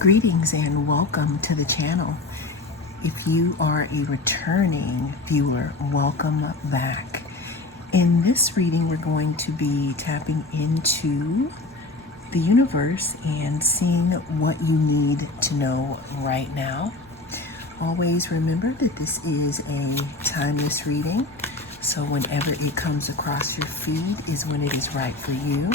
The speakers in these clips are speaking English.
Greetings and welcome to the channel. If you are a returning viewer, welcome back. In this reading, we're going to be tapping into the universe and seeing what you need to know right now. Always remember that this is a timeless reading, so whenever it comes across your feed is when it is right for you.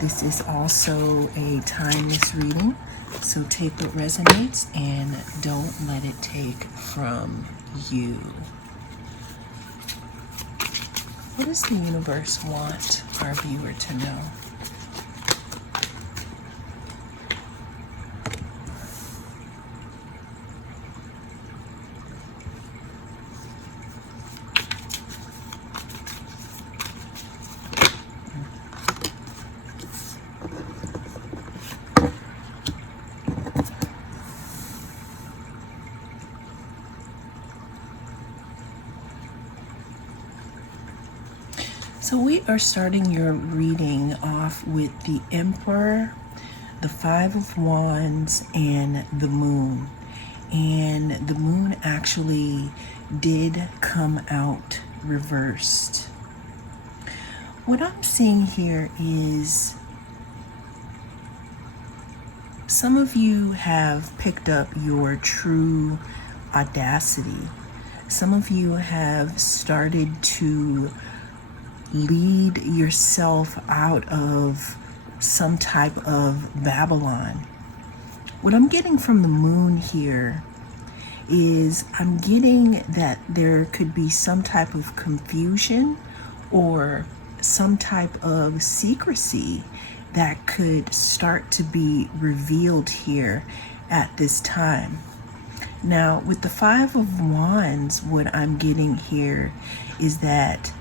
This is also a timeless reading, so take what resonates and don't let it take from you. What does the universe want our viewer to know? So we are starting your reading off with the Emperor, the Five of Wands, and the Moon. And the Moon actually did come out reversed. What I'm seeing here is some of you have picked up your true audacity. Some of you have started to lead yourself out of some type of Babylon. What I'm getting from the Moon here is I'm getting that there could be some type of confusion or some type of secrecy that could start to be revealed here at this time. Now, with the Five of Wands, what I'm getting here is that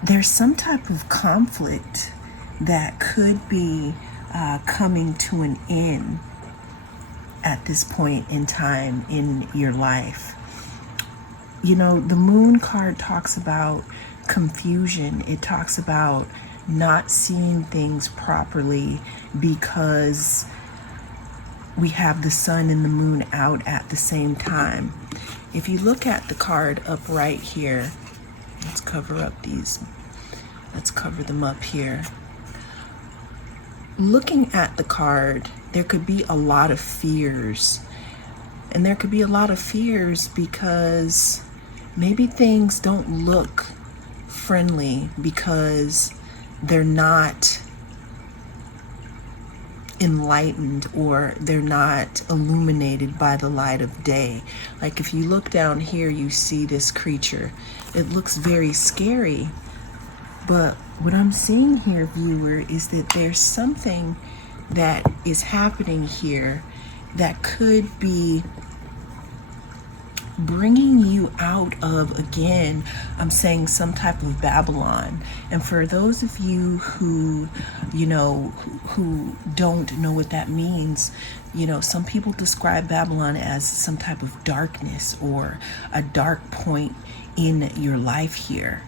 there's some type of conflict that could be coming to an end at this point in time in your life. You know, the Moon card talks about confusion. It talks about not seeing things properly because we have the Sun and the Moon out at the same time. If you look at the card up right here, let's cover them up here. Looking at the card, there could be a lot of fears. And there could be a lot of fears because maybe things don't look friendly because they're not enlightened or they're not illuminated by the light of day. Like if you look down here, you see this creature. It looks very scary, but what I'm seeing here, viewer, is that there's something that is happening here that could be bringing you out of, again, I'm saying some type of Babylon. And for those of you who, who don't know what that means, some people describe Babylon as some type of darkness or a dark point in your life here.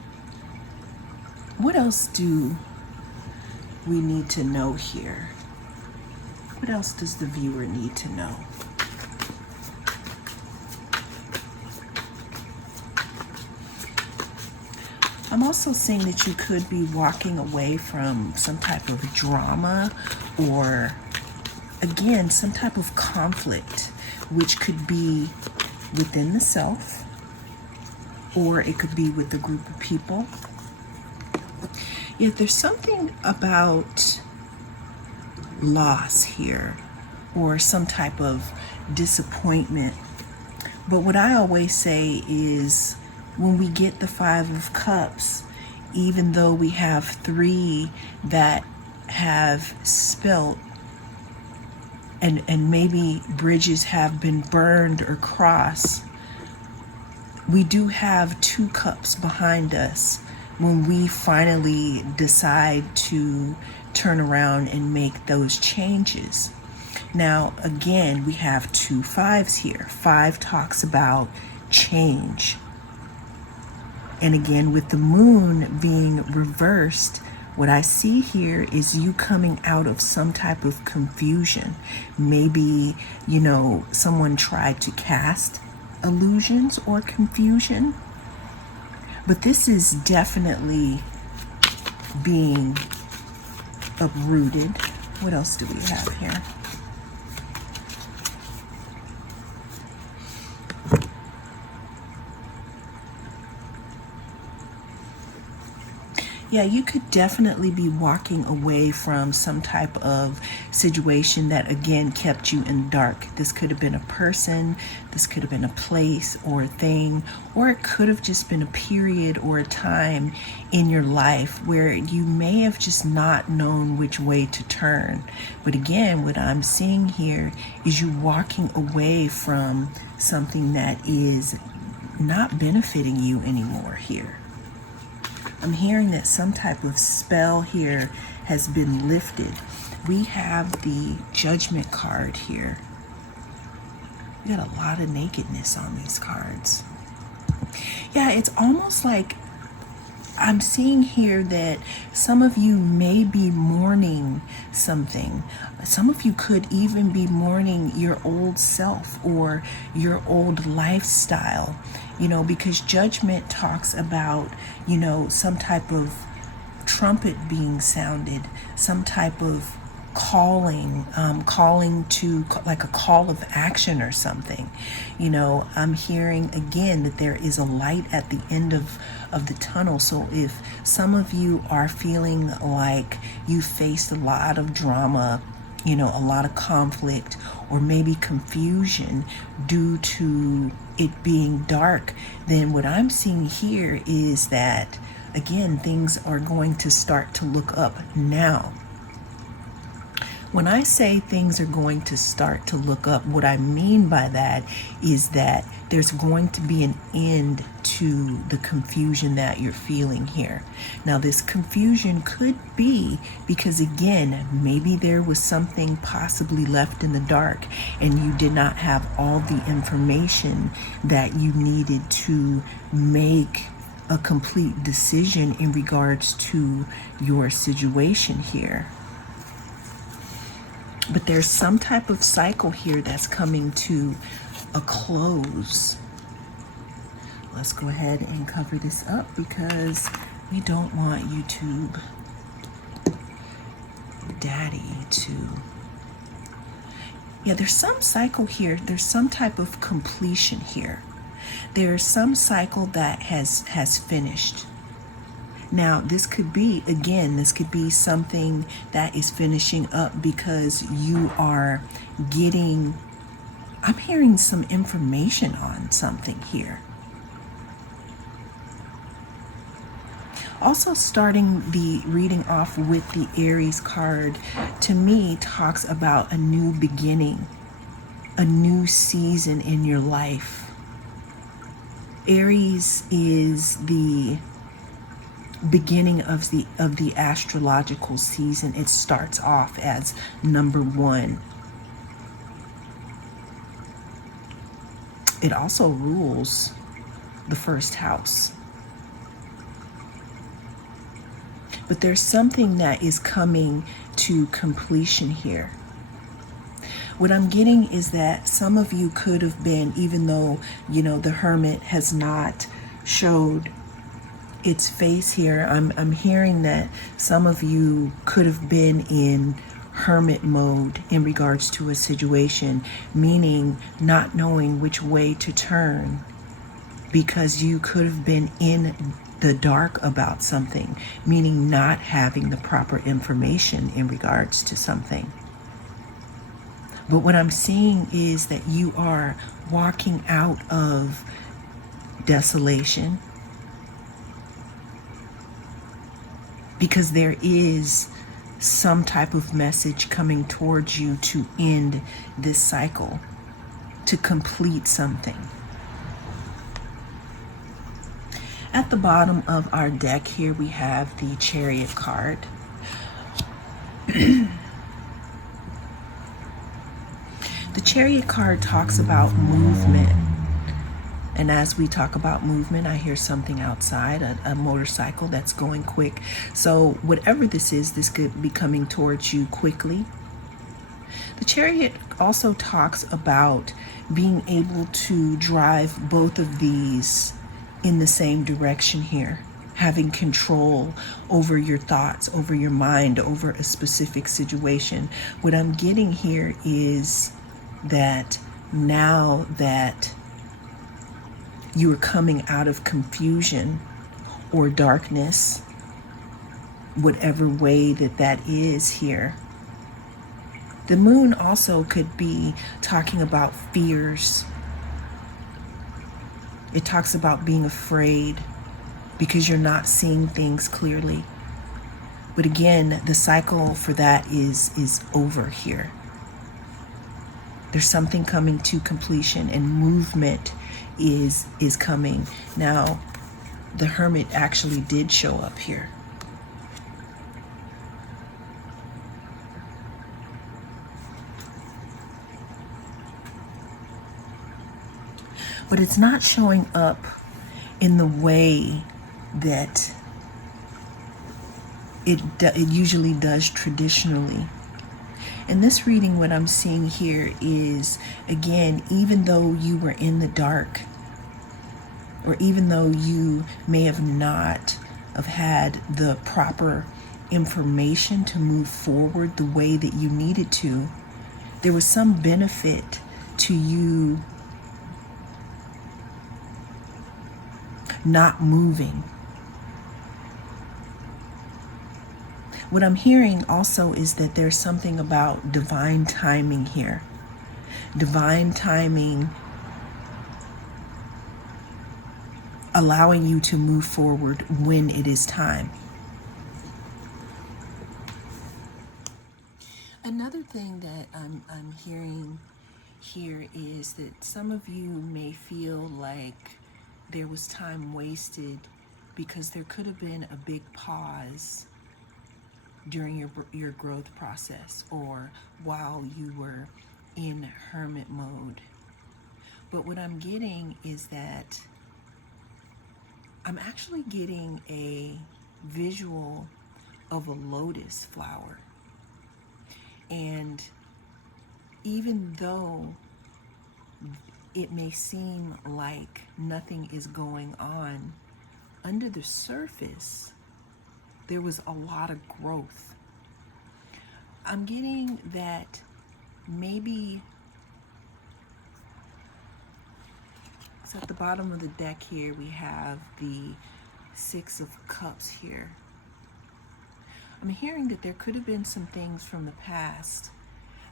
What else do we need to know here? What else does the viewer need to know? I'm also seeing that you could be walking away from some type of drama or, again, some type of conflict, which could be within the self or it could be with a group of people. Yet there's something about loss here or some type of disappointment. But what I always say is when we get the Five of Cups, even though we have three that have spilt and maybe bridges have been burned or crossed, we do have two cups behind us when we finally decide to turn around and make those changes. Now, again, we have two fives here. Five talks about change. And again, with the Moon being reversed, What I see here is you coming out of some type of confusion. Maybe, someone tried to cast illusions or confusion. But this is definitely being uprooted. What else do we have here? Yeah, you could definitely be walking away from some type of situation that, again, kept you in the dark. This could have been a person, this could have been a place or a thing, or it could have just been a period or a time in your life where you may have just not known which way to turn. But again, what I'm seeing here is you walking away from something that is not benefiting you anymore here. I'm hearing that some type of spell here has been lifted. We have the Judgment card here. We got a lot of nakedness on these cards. Yeah, it's almost like I'm seeing here that some of you may be mourning something. Some of you could even be mourning your old self or your old lifestyle, because Judgment talks about, some type of trumpet being sounded, some type of calling to, like a call of action or something. I'm hearing again that there is a light at the end of the tunnel. So if some of you are feeling like you faced a lot of drama, a lot of conflict, or maybe confusion due to it being dark, then what I'm seeing here is that, again, things are going to start to look up now. When I say things are going to start to look up, what I mean by that is that there's going to be an end to the confusion that you're feeling here. Now, this confusion could be because, again, maybe there was something possibly left in the dark and you did not have all the information that you needed to make a complete decision in regards to your situation here. But there's some type of cycle here that's coming to a close. Let's go ahead and cover this up because we don't want YouTube Daddy to... Yeah, there's some cycle here. There's some type of completion here. There's some cycle that has finished. Now, this could be, again, this could be something that is finishing up because you are getting, I'm hearing some information on something here. Also, starting the reading off with the Aries card, to me, talks about a new beginning, a new season in your life. Aries is the beginning of the astrological season. It starts off as number 1. It also rules the first house. But there's something that is coming to completion here. What I'm getting is that some of you could have been, even though, the Hermit has not showed its face here, I'm hearing that some of you could have been in hermit mode in regards to a situation, meaning not knowing which way to turn because you could have been in the dark about something, meaning not having the proper information in regards to something. But what I'm seeing is that you are walking out of desolation, because there is some type of message coming towards you to end this cycle, to complete something. At the bottom of our deck here, we have the Chariot card. The Chariot card talks about movement. And as we talk about movement, I hear something outside, a motorcycle that's going quick. So whatever this is, this could be coming towards you quickly. The Chariot also talks about being able to drive both of these in the same direction here, having control over your thoughts, over your mind, over a specific situation. What I'm getting here is that now that you are coming out of confusion or darkness, whatever way that that is here. The moon also could be talking about fears. It talks about being afraid because you're not seeing things clearly. But again, the cycle for that is over here. There's something coming to completion, and movement is coming. Now, the Hermit actually did show up here. But it's not showing up in the way that it usually does traditionally. In this reading, what I'm seeing here is, again, even though you were in the dark, or even though you may have not have had the proper information to move forward the way that you needed to, there was some benefit to you not moving. What I'm hearing also is that there's something about divine timing here. Divine timing allowing you to move forward when it is time. Another thing that I'm hearing here is that some of you may feel like there was time wasted because there could have been a big pause during your growth process or while you were in hermit mode. But what I'm getting is that I'm actually getting a visual of a lotus flower. And even though it may seem like nothing is going on, under the surface, there was a lot of growth. I'm getting that maybe it's at the bottom of the deck here, we have the Six of Cups here. I'm hearing that there could have been some things from the past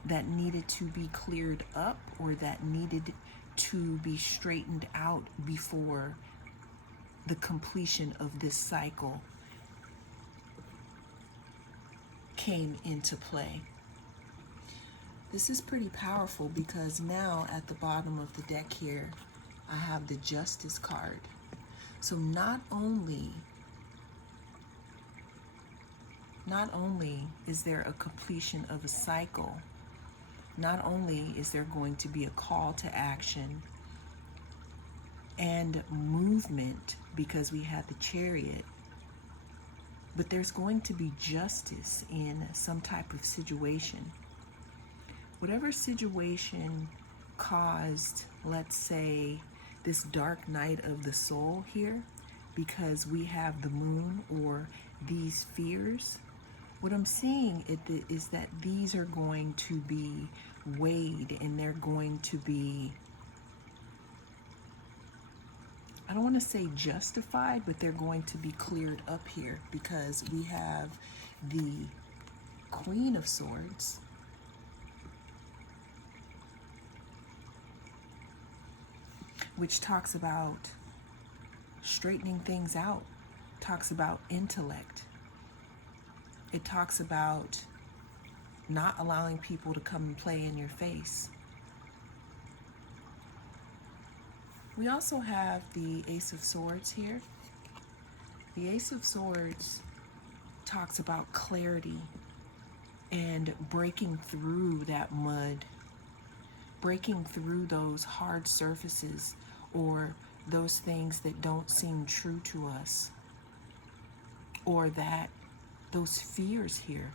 that needed to be cleared up or that needed to be straightened out before the completion of this cycle came into play. This is pretty powerful because now at the bottom of the deck here, I have the Justice card. So not only is there a completion of a cycle, not only is there going to be a call to action and movement because we have the Chariot, but there's going to be justice in some type of situation. Whatever situation caused, let's say, this dark night of the soul here, because we have the moon or these fears, what I'm seeing is that these are going to be weighed and they're going to be, I don't want to say justified, but they're going to be cleared up here because we have the Queen of Swords, which talks about straightening things out, talks about intellect. It talks about not allowing people to come and play in your face. We also have the Ace of Swords here. The Ace of Swords talks about clarity and breaking through that mud, breaking through those hard surfaces or those things that don't seem true to us, or that those fears here.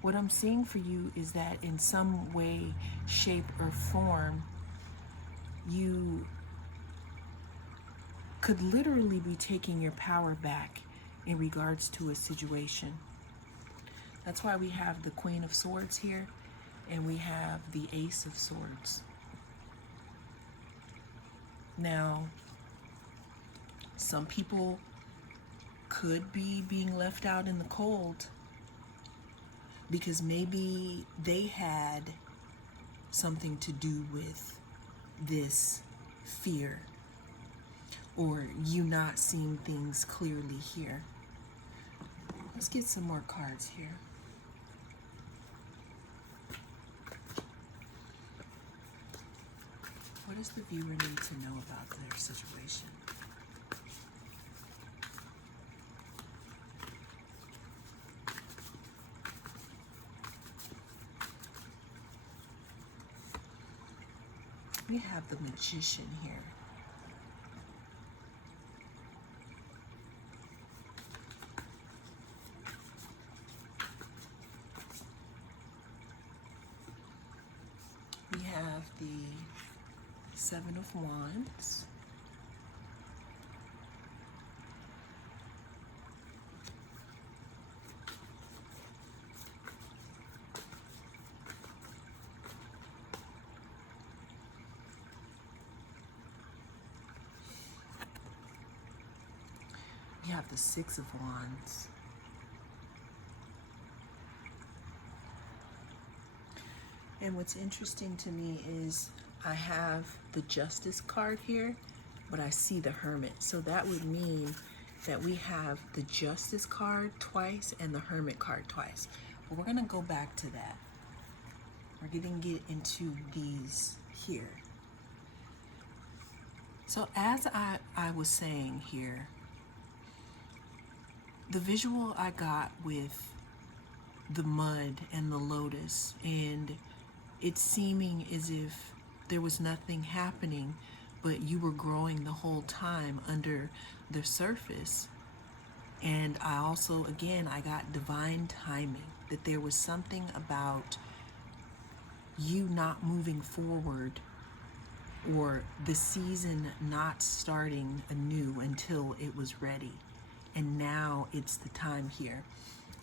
What I'm seeing for you is that in some way, shape, or form, you could literally be taking your power back in regards to a situation. That's why we have the Queen of Swords here, and we have the Ace of Swords. Now, some people could be being left out in the cold because maybe they had something to do with this fear, or you not seeing things clearly here. Let's get some more cards here. What does the viewer need to know about their situation? We have the Magician here. We have the Seven of Wands. We have the Six of Wands. And what's interesting to me is I have the Justice card here, but I see the Hermit. So that would mean that we have the Justice card twice and the Hermit card twice. But we're going to go back to that. We're going to get into these here. So as I was saying here, the visual I got with the mud and the lotus, and it's seeming as if there was nothing happening, but you were growing the whole time under the surface. And I also, again, I got divine timing, that there was something about you not moving forward, or the season not starting anew until it was ready. And now it's the time here.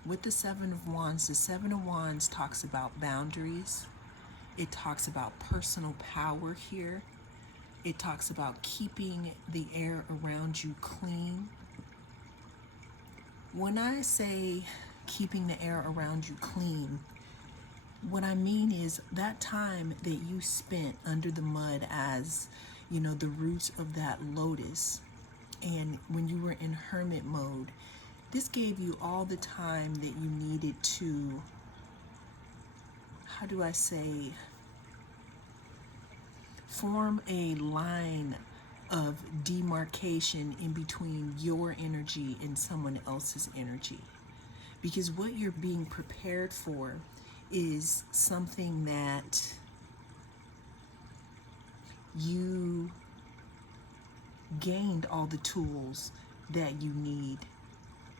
With the Seven of Wands, the Seven of Wands talks about boundaries. It talks about personal power here. It talks about keeping the air around you clean. When I say keeping the air around you clean, what I mean is that time that you spent under the mud as, you know, the roots of that lotus, and when you were in hermit mode, this gave you all the time that you needed to, how do I say, form a line of demarcation in between your energy and someone else's energy. Because what you're being prepared for is something that you gained all the tools that you need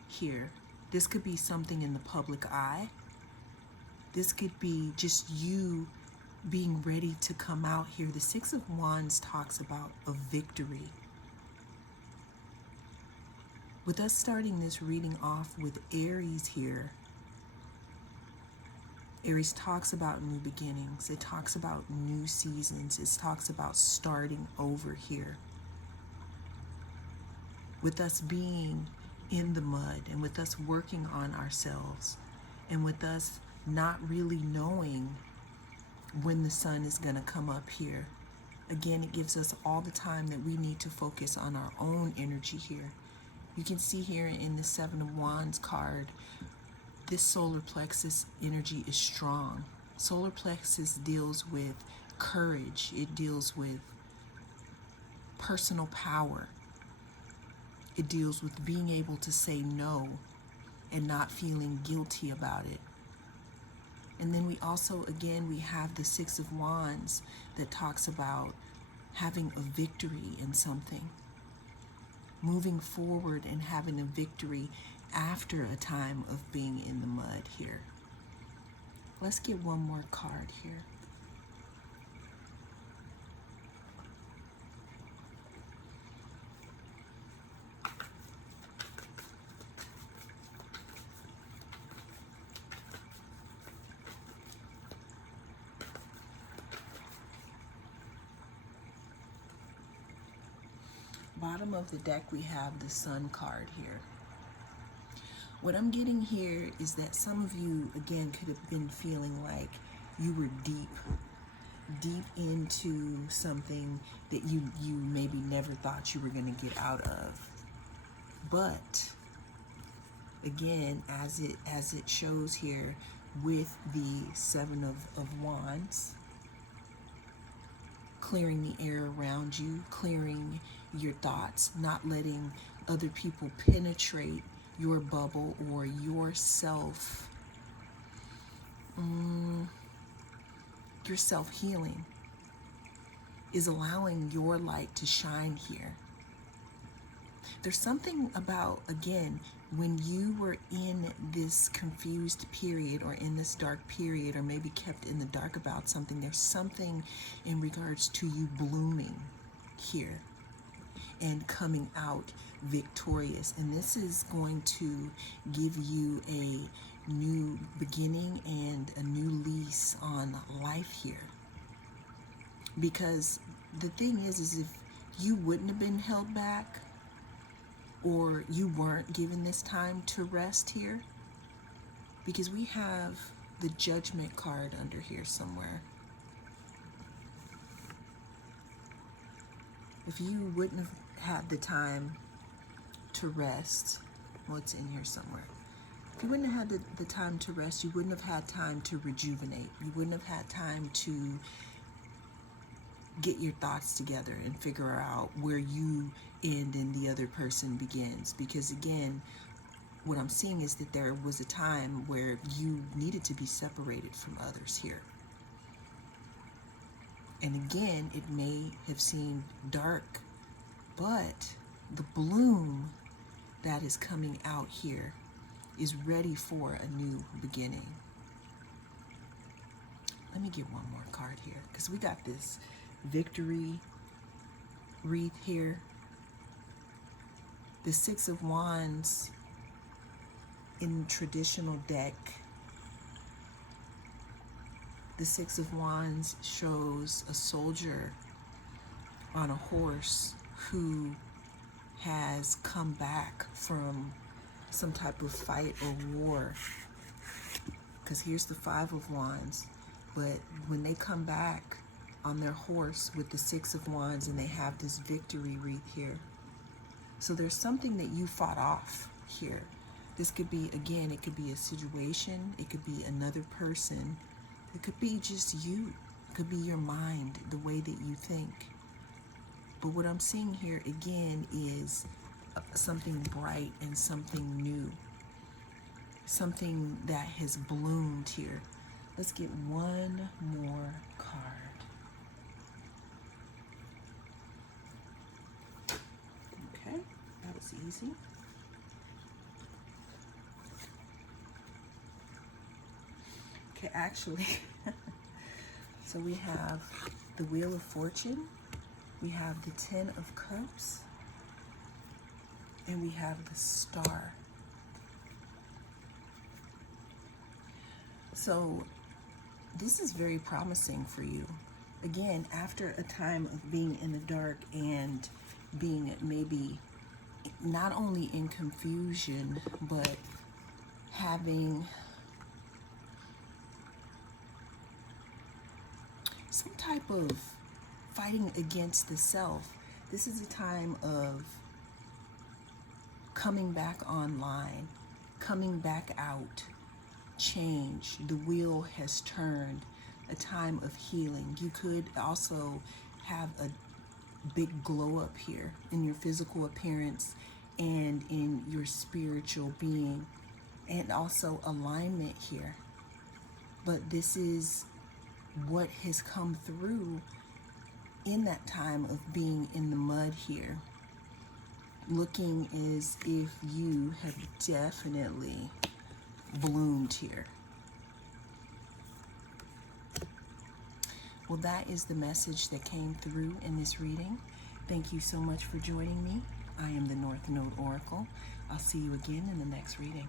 here. This could be something in the public eye. This could be just you being ready to come out here. The Six of Wands talks about a victory. With us starting this reading off with Aries here, Aries talks about new beginnings. It talks about new seasons. It talks about starting over here. With us being in the mud, and with us working on ourselves, and with us not really knowing when the sun is going to come up here. Again, it gives us all the time that we need to focus on our own energy here. You can see here in the Seven of Wands card, this solar plexus energy is strong. Solar plexus deals with courage. It deals with personal power. It deals with being able to say no and not feeling guilty about it. And then we also, again, we have the Six of Wands that talks about having a victory in something, moving forward and having a victory after a time of being in the mud here. Let's get one more card here. Bottom of the deck, we have the Sun card here. What I'm getting here is that some of you, again, could have been feeling like you were deep into something that you maybe never thought you were going to get out of. But again, as it shows here with the Seven of Wands, clearing the air around you, clearing your thoughts, not letting other people penetrate your bubble or your self-healing is allowing your light to shine here. There's something about, again, when you were in this confused period or in this dark period or maybe kept in the dark about something, there's something in regards to you blooming here and coming out victorious. And this is going to give you a new beginning and a new lease on life here. Because the thing is if you wouldn't have been held back, or you weren't given this time to rest here, because we have the Judgment card under here somewhere. If you wouldn't have had the time to rest, well, it's in here somewhere. If you wouldn't have had the time to rest, you wouldn't have had time to rejuvenate. You wouldn't have had time to get your thoughts together and figure out where you end and the other person begins. Because again, what I'm seeing is that there was a time where you needed to be separated from others here. And again, it may have seemed dark, but the bloom that is coming out here is ready for a new beginning. Let me get one more card here, because we got this Victory wreath here. The Six of Wands in traditional deck. The Six of Wands shows a soldier on a horse who has come back from some type of fight or war. Because here's the Five of Wands. But when they come back on their horse with the Six of Wands and they have this victory wreath here. So there's something that you fought off here. This could be, again, it could be a situation. It could be another person. It could be just you. It could be your mind, the way that you think. But what I'm seeing here, again, is something bright and something new. Something that has bloomed here. Let's get one more card. Okay, that was easy. Okay, actually, so we have the Wheel of Fortune, we have the Ten of Cups, and we have the Star. So this is very promising for you. Again, after a time of being in the dark and being maybe not only in confusion, but having some type of fighting against the self, this is a time of coming back online, coming back out, change. The wheel has turned, a time of healing. You could also have a big glow up here in your physical appearance and in your spiritual being, and also alignment here. But this is what has come through in that time of being in the mud here, looking as if you have definitely bloomed here. Well, that is the message that came through in this reading. Thank you so much for joining me. I am the North Node Oracle. I'll see you again in the next reading.